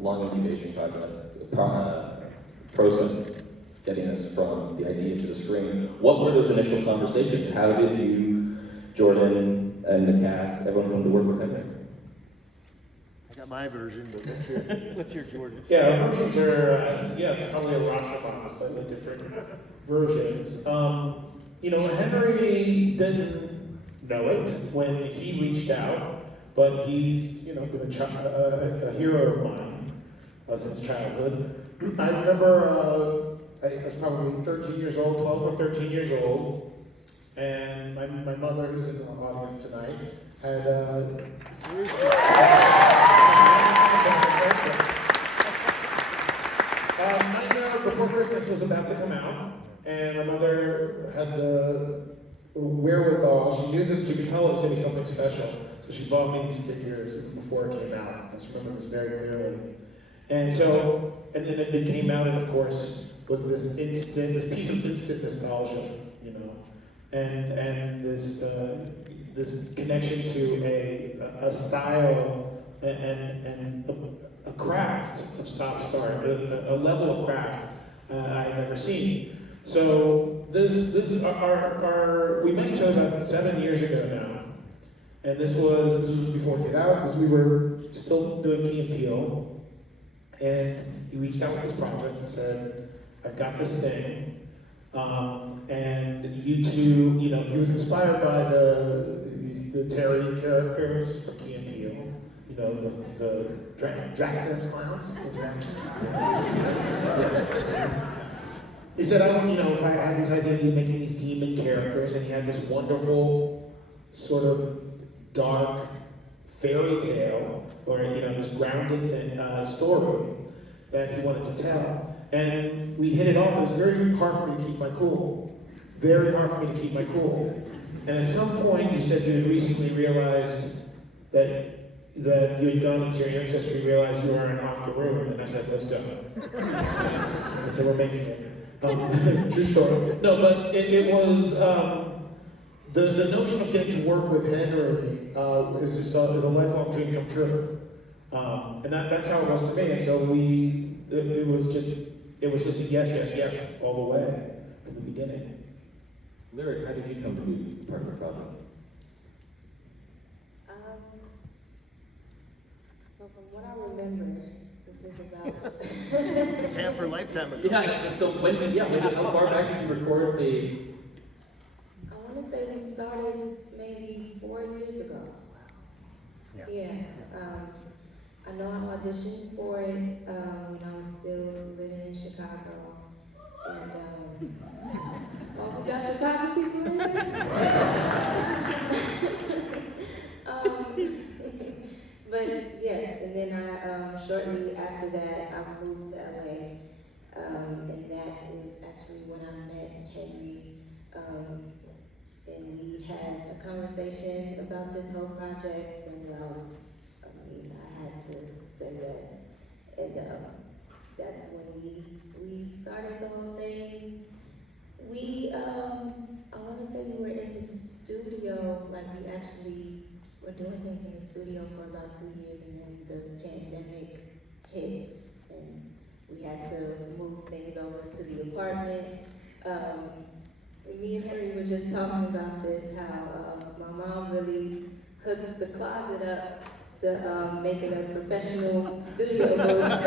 long incubation time process getting us from the idea to the screen. What were those initial conversations? How did you, Jordan, and the cast, everyone come to work with Henry? I got my version, but what's your Jordan? Yeah, our versions are, it's probably a Rashomon, slightly different versions. Henry didn't know it when he reached out, but he's, been a hero of mine since childhood. I remember I was probably 13 years old, 12 or 13 years old, and my mother, who's in the audience tonight, had Nightmare Before Christmas was about to come out, and my mother had the wherewithal. She knew this, she could tell it was going to be something special, so she bought me these figures before it came out. I just remember this very clearly. And then it came out, and of course, was this piece of instant nostalgia, and this connection to a style and a craft of stop-start, a level of craft I had never seen. So we met each other about 7 years ago now, and this was before Get Out, because we were still doing Key and Peele. And he reached out with this project and said, I've got this thing. And you two, he was inspired by the Terry characters from Key and Peele, the Drax clowns. He said, if I had this idea of making these demon characters, and he had this wonderful sort of dark fairy tale, or this grounded story that he wanted to tell. And we hit it off. It was very hard for me to keep my cool. Very hard for me to keep my cool. And at some point, you said you had recently realized that you had gone into your ancestry, realized you were in Octoroon, and I said, let's go. I said, we're making it. True story. No, but it was, the notion of getting to work with Henry is a lifelong dream come true. And that's how it was for me. And so it was just a yes, all the way from the beginning. Lyric, how did you come to be part of the project? So from what I remember, since it's about It's half her lifetime ago. Yeah, so how far back did you record the... I want to say we started maybe 4 years ago. Yeah. I know I auditioned for it when I was still living in Chicago. And, we got Chicago people in there? But yes, and then I, shortly after that, I moved to LA. And that is actually when I met Henry. And we had a conversation about this whole project, and I had to say yes. And that's when we started the whole thing. I want to say we were in the studio, like we actually were doing things in the studio for about 2 years, and then the pandemic hit, and we had to move things over to the apartment. Me and Henry were just talking about this, how my mom really hooked the closet up to make it a professional studio booth.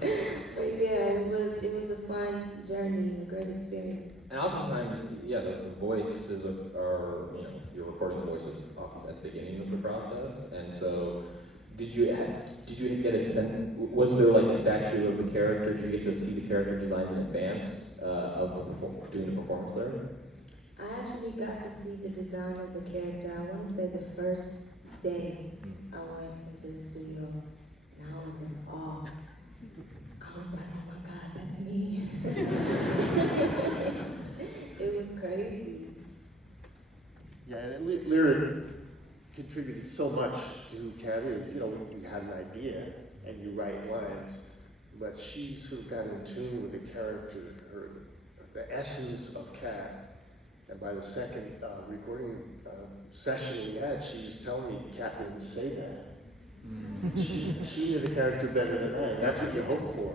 But yeah, it was a fun journey, a great experience. And oftentimes, the voices are, you're recording the voices often at the beginning of the process, and so did you get a sense, was there like a statue of the character? Did you get to see the character designs in advance of doing the performance there? I actually got to see the design of the character. I want to say the first day I went into the studio, and I was in awe. I was like, oh my God, that's me. It was crazy. Yeah, and Lyric contributed so much to who Kat is. When you have an idea and you write lines, but she sort of got in tune with the character, the essence of Kat. And by the second recording session we had, she was telling me Kat didn't say that. She knew the character better than I, and that's what you hope for.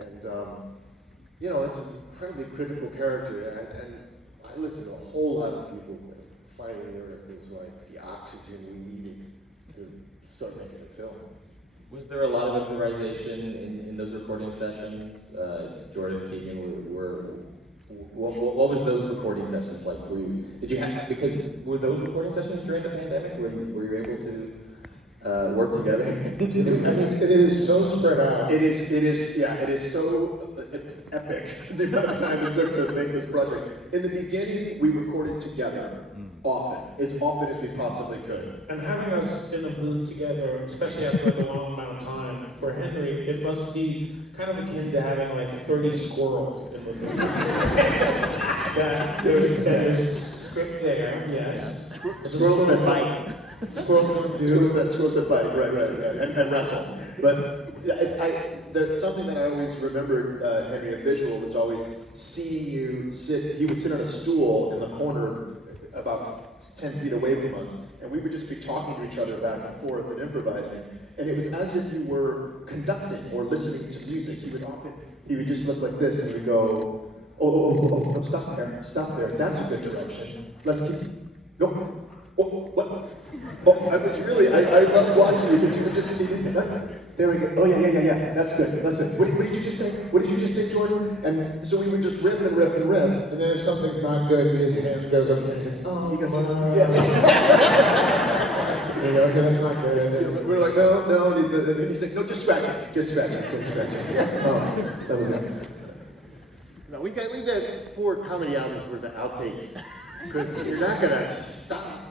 And, you know, it's an incredibly critical character, and I listen to a whole lot of people finding Lyric was like the oxygen we needed to start making a film. Was there a lot of improvisation in those recording sessions? Jordan, Keegan, what was those recording sessions like? Because were those recording sessions during the pandemic? Were you able to work together? I mean, it is so spread out. It is so epic, the amount of time it took to make this project. In the beginning, we recorded together, often as we possibly could. And having us in the booth together, especially after like a long amount of time, for Henry, it must be kind of akin to having like 30 squirrels in the booth. There's script there, yes. Squirrels that bite. Squirrels that bite, right, and wrestle. But there's something that I always remembered, Henry, a visual was always seeing you sit. He would sit on a stool in the corner about 10 feet away from us, and we would just be talking to each other back and forth and improvising. And it was as if you were conducting or listening to music. He would just look like this, and he would go, oh, stop there, that's a good direction. Let's keep, no, what? Oh, I loved watching you because you would just, there we go, oh yeah, that's good. What did you just say? What did you just say, Jordan? And so we would just riff. And then if something's not good, his hand goes up and says, oh, he goes, yeah. Okay, that's not good. We're like, no, and he's like, no, just scratch it. Oh, that was it. No, we've got 4 comedy albums worth of outtakes, because you're not gonna stop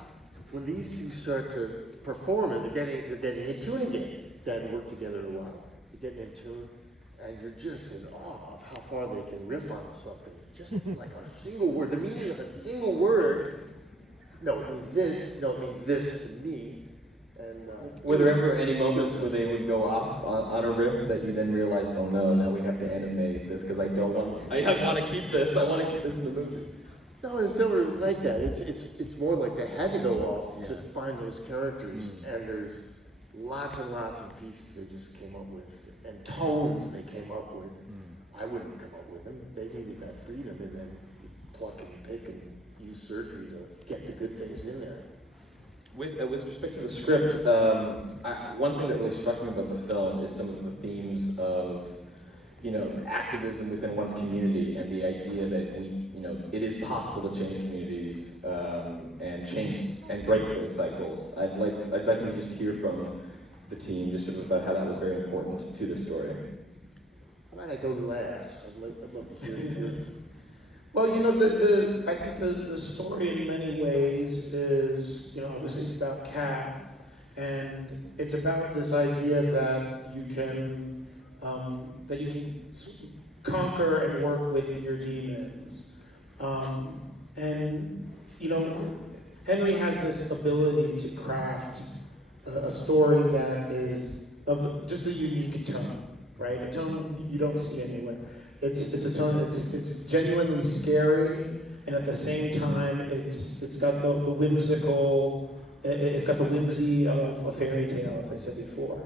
when these two start to perform and they're getting in tune again. That work together a while. You're getting in tune, and you're just in awe of how far they can riff on something. Just like a single word, the meaning of a single word. No, it means this. No, it means this to me. And were there ever any moments where they would go off on a riff that you then realized, oh no, now we have to animate this because I want to keep this. I want to keep this in the movie. no, it's never like that. It's more like they had to go off to find those characters, and there's lots and lots of pieces they just came up with, and tones they came up with. I wouldn't come up with them. They needed that freedom, and then pluck and pick and use surgery to get the good things in there. With respect to the script, one thing that really struck me about the film is some of the themes of, activism within one's community and the idea that it is possible to change communities and break those cycles. I'd like to just hear from the team just about how that was very important to the story. Why don't I go last? I'd love to hear you. Well, I think the story in many ways is, obviously it's about Kat, and it's about this idea that you can conquer and work with your demons. Henry has this ability to craft a story that is of just a unique tone, right? A tone you don't see anywhere. It's a tone it's genuinely scary, and at the same time it's got the whimsical, it's got the whimsy of a fairy tale, as I said before.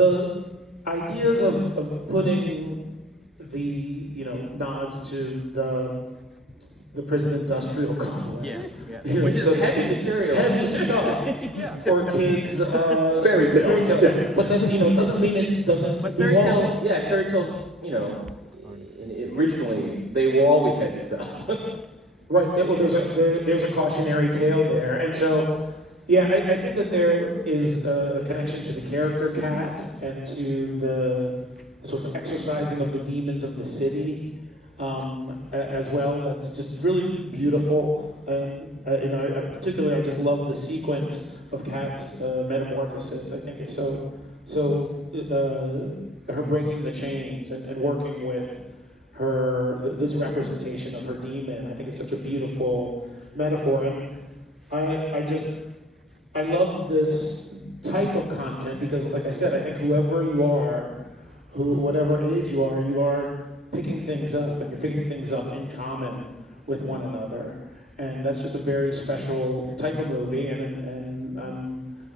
The ideas of putting the nods to the prison industrial complex. Which is heavy material. Heavy stuff for kids. Fairy tale. Yeah. But then it doesn't mean it doesn't. But fairy tales, originally they were always heavy stuff. Right. Well, there's a cautionary tale there, and so. Yeah, I think that there is a connection to the character Kat and to the sort of exercising of the demons of the city as well. That's just really beautiful. Particularly, I just love the sequence of Kat's metamorphosis. I think it's so her breaking the chains and working with this representation of her demon. I think it's such a beautiful metaphor. And I love this type of content because, like I said, I think whoever you are, whatever age you are picking things up, and you're picking things up in common with one another. And that's just a very special type of movie, and I'm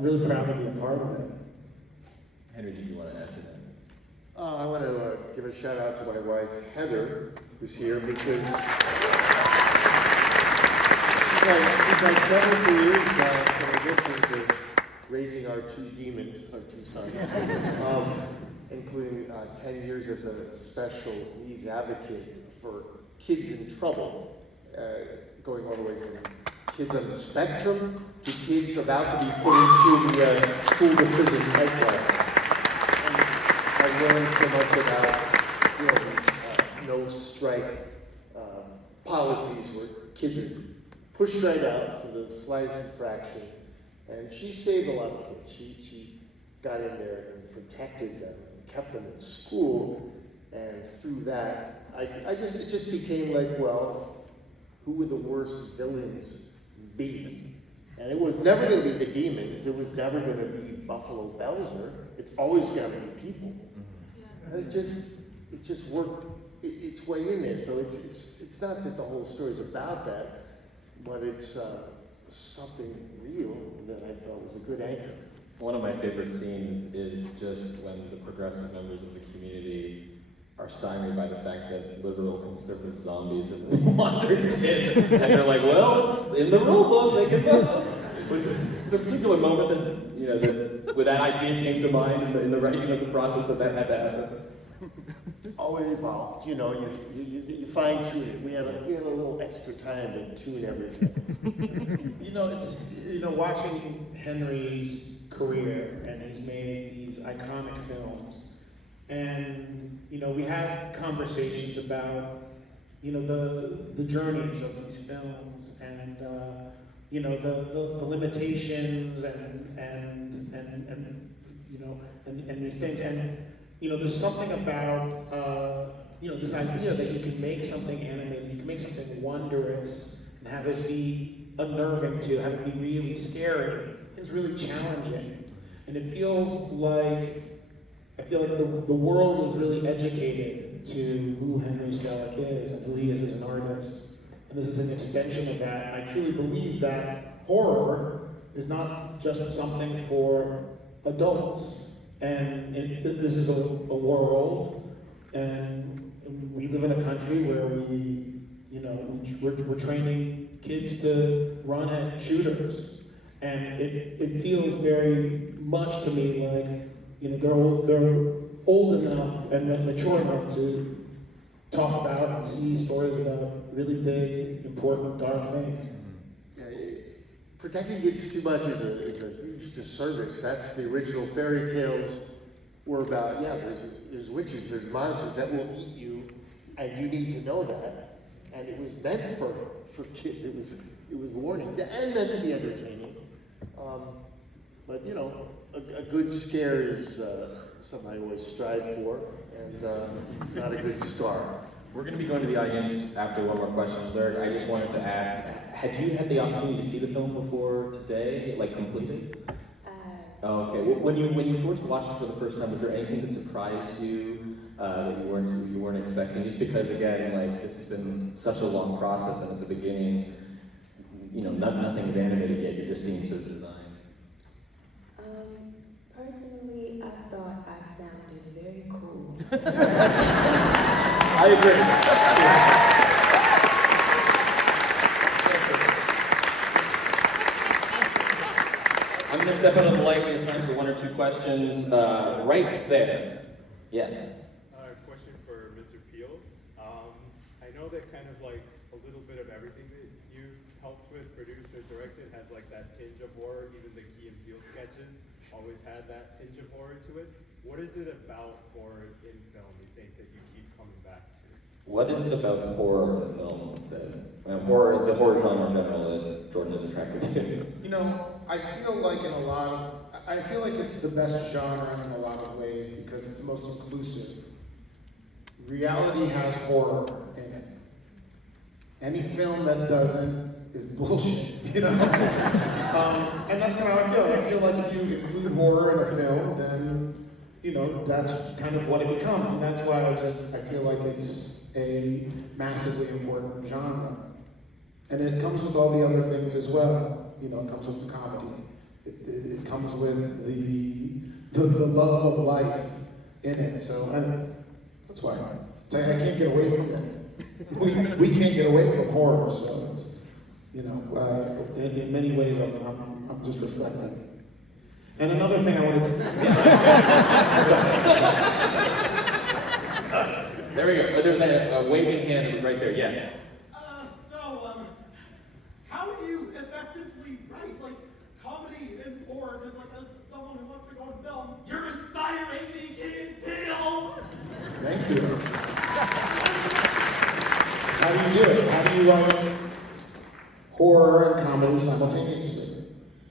really proud to be a part of it. Henry, did you want to add to that? I want to give a shout out to my wife, Heather, who's here, because she's like 7 years in addition to raising our 2 demons, our 2 sons, including 10 years as a special needs advocate for kids in trouble, going all the way from kids on the spectrum to kids about to be put into the school-to-prison pipeline. I learned so much about these no-strike policies where kids are pushed right out for the slightest infraction, and she saved a lot of kids. She got in there and protected them and kept them in school, and through that, it just became like, well, who would the worst villains be? And it was never going to be the demons. It was never going to be Buffalo Belzer. It's always going to be people. And it just worked its way in there. So it's not that the whole story is about that, but it's something real that I felt was a good anchor. One of my favorite scenes is just when the progressive members of the community are stymied by the fact that liberal conservative zombies have wandered in. And they're like, well, it's in the rule book, they can vote. The particular moment that, where that idea came to mind in the writing of the process that had to happen. Oh, it evolved. You fine-tune it. We had a little extra time to tune everything. It's watching Henry's career, and he's made these iconic films, and we had conversations about the journeys of these films, and the limitations and these things, and there's something about this idea that you can make something animated, you can make something wondrous, and have it be unnerving to, have it be really scary. It's really challenging, and it feels like the world is really educated to who Henry Selick is and who he is as an artist. And this is an extension of that. I truly believe that horror is not just something for adults. And this is a world, and we live in a country where we're training kids to run at shooters. And it feels very much to me like, they're old enough and mature enough to talk about and see stories about really big, important, dark things. Yeah, protecting kids too much is a huge disservice. That's the original fairy tales were about. Yeah, there's witches, there's monsters that will eat you, and you need to know that. And it was meant for kids. It was warning and meant to be entertaining. But a good scare is something I always strive for, and not a good scar. We're going to be going to the audience after one more question. Larry, I just wanted to ask, had you had the opportunity to see the film before today, completed? Oh, okay. When you first watched it for the first time, was there anything that surprised you that you weren't expecting? Just because, again, this has been such a long process, and at the beginning, nothing's animated yet. You're just seeing sort of designs. Personally, I thought I sounded very cool. I agree. I'm going to step out of the light. We have time for 1 or 2 questions. Right there. Yes. Question for Mr. Peele. I know that kind of a little bit of everything that you've helped with, produced, or directed has that tinge of horror. Even the Key and Peele sketches always had that tinge of horror to it. What is it about horror in film you think that you keep coming back to? What is it about horror in film the horror genre in general that Jordan is attracted to? I feel like it's the best genre in a lot of ways because it's the most inclusive. Reality has horror in it. Any film that doesn't is bullshit, And that's kind of how I feel. I feel like if you include horror in a film, then, that's kind of what it becomes. And that's why I feel like it's a massively important genre. And it comes with all the other things as well. You know, it comes with the comedy. It comes with the love of life in it. So that's why I can't get away from it. We can't get away from horror. So it's, you know, in many ways I'm just reflecting. And another thing I wanted to. There we go. Oh, there's a waving hand that was right there. Yes. How do you effectively write like comedy and horror? Because like as someone who wants to go to film, you're inspiring me, Peele. Thank you. How do you do it? How do you write horror and comedy simultaneously?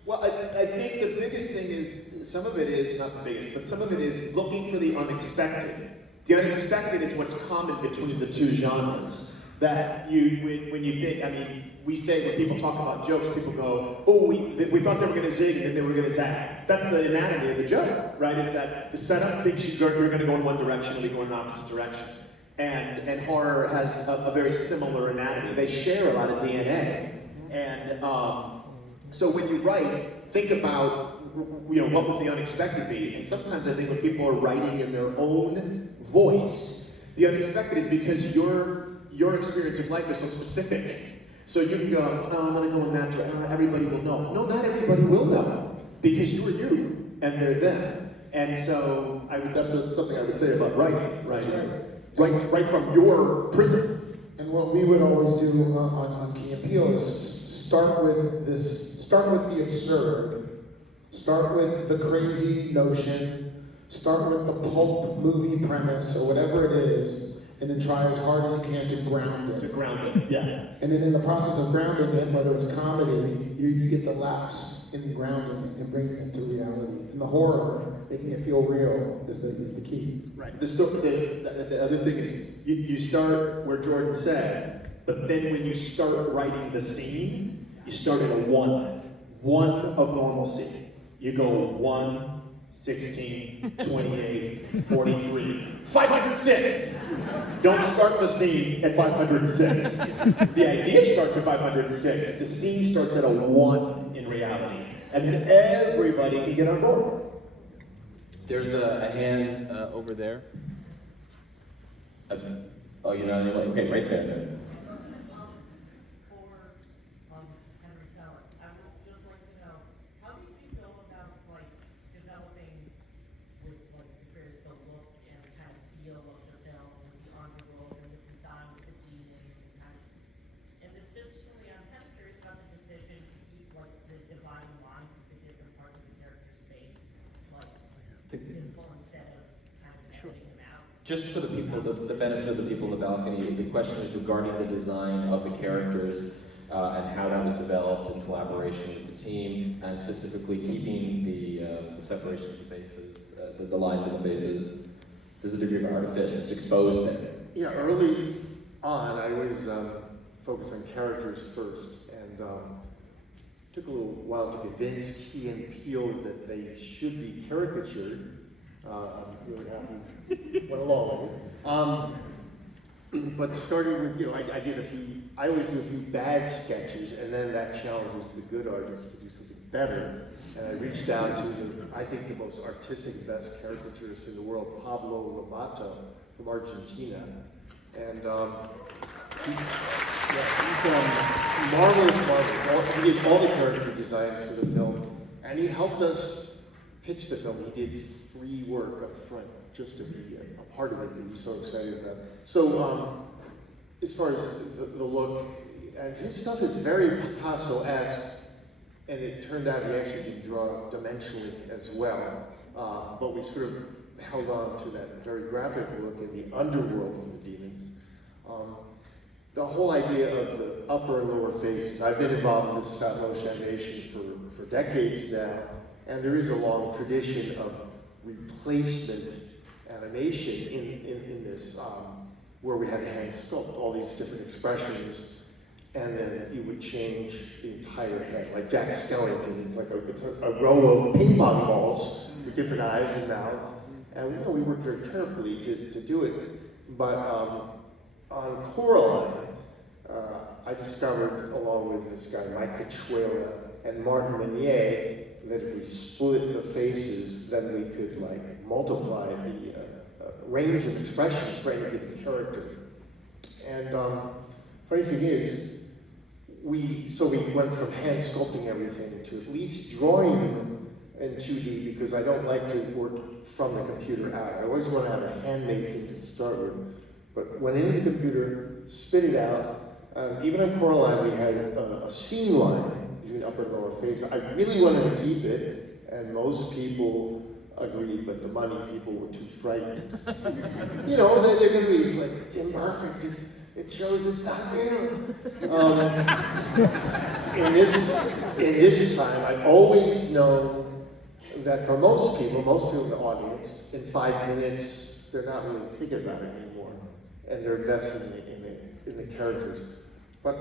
Well, I think the biggest thing is, some of it is, not the biggest, but some of it is looking for the unexpected. The unexpected is what's common between the two genres. That when you think, I mean, we say when people talk about jokes, people go, oh, we thought they were going to zig and then they were going to zag. That's the anatomy of the joke, right? Is that the setup thinks you're going to go in one direction and we go in the opposite direction. And horror has a very similar anatomy. They share a lot of DNA. And so when you write, think about, you know, what would the unexpected be? And sometimes I think when people are writing in their own voice, the unexpected is because your experience of life is so specific. So you can go, oh, I'm going to go in that direction. Everybody will know. No, not everybody will know, because you are you and they're them. And so that's something I would say about writing, right? Right from your prism. And what we would always do on Key and Peele is start with the absurd, start with the crazy notion, start with the pulp movie premise or whatever it is, and then try as hard as you can to ground it. To ground it, yeah. And then in the process of grounding it, whether it's comedy, you get the laughs in grounding it and bringing it to reality. And the horror, making it feel real, is the key. Right. The other thing is, you start where Jordan said, but then when you start writing the scene, you start at a 1 of normalcy. You go 1, 16, 28, 43, 506. Don't start the scene at 506. The idea starts at 506. The scene starts at a 1 in reality. And then everybody can get on board. There's a hand over there. Oh, you're not anyway? Okay, right there. Then. Henry Selick, I would just like to know, how do you feel about like developing with like the look and kind of feel of the film with the underworld and the design with the demons and kind of, and especially I'm kind of curious about the decision to keep like the dividing lines of the different parts of the character's face, like visible instead of kind of editing them out. Just for the people, the benefit of the people in the balcony, the question is regarding the design of the characters and how that was developed in collaboration with the team, and specifically keeping the separation of the faces, the lines of the faces. There's a degree of artifice that's exposed there. Yeah, early on, I always focused on characters first, and took a little while to convince Key and Peele that they should be caricatured. I'm really happy went along with it. But starting with, you know, I always do a few bad sketches, and then that challenges the good artists to do something better. And I reached out to I think the most artistic, best caricaturist in the world, Pablo Lobato from Argentina. And he's marvelous. He did all the character designs for the film, and he helped us pitch the film. He did free work up front just to be a part of it. He was so excited about it. So as far as the look, and his stuff is very Picasso-esque, and it turned out he actually did draw dimensionally as well. But we sort of held on to that very graphic look in the underworld of the demons. The whole idea of the upper and lower faces, I've been involved in this stop motion animation for decades now, and there is a long tradition of replacement animation in this, where we had to hand sculpt all these different expressions, and then you would change the entire head, like Jack Skellington. It's a row of ping pong balls with different eyes and mouths, and you know, we worked very carefully to do it. But on Coraline, I discovered, along with this guy Mike Cachuela and Martin Meunier, that if we split the faces, then we could like multiply the range of expressions for any given character. And funny thing is, we went from hand sculpting everything to at least drawing them in 2D, because I don't like to work from the computer out. I always want to have a handmade thing to start with. But went into the computer, spit it out. Even on Coraline, we had a seam line between upper and lower face. I really wanted to keep it, and most people agreed, but the money people were too frightened. You know, they're going to be like, it's imperfect. It shows it's not real. In this time, I always know that for most people in the audience, in 5 minutes, they're not really thinking about it anymore, and they're invested in the characters. But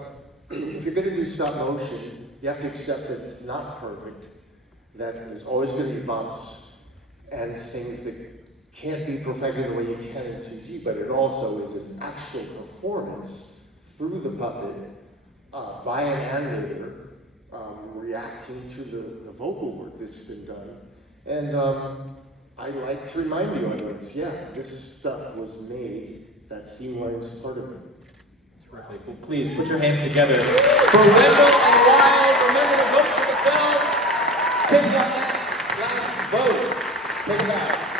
if you're going to do stop motion, you have to accept that it's not perfect, that there's always going to be bumps and things that can't be perfected the way you can in CG, but it also is an actual performance through the puppet by an animator reacting to the vocal work that's been done. And I like to remind the audience, yeah, this stuff was made, that seam line is part of it. Terrific. Well, please put your hands together for Wendell and Wild. Remember to vote for the film. Take that last vote. Take it back.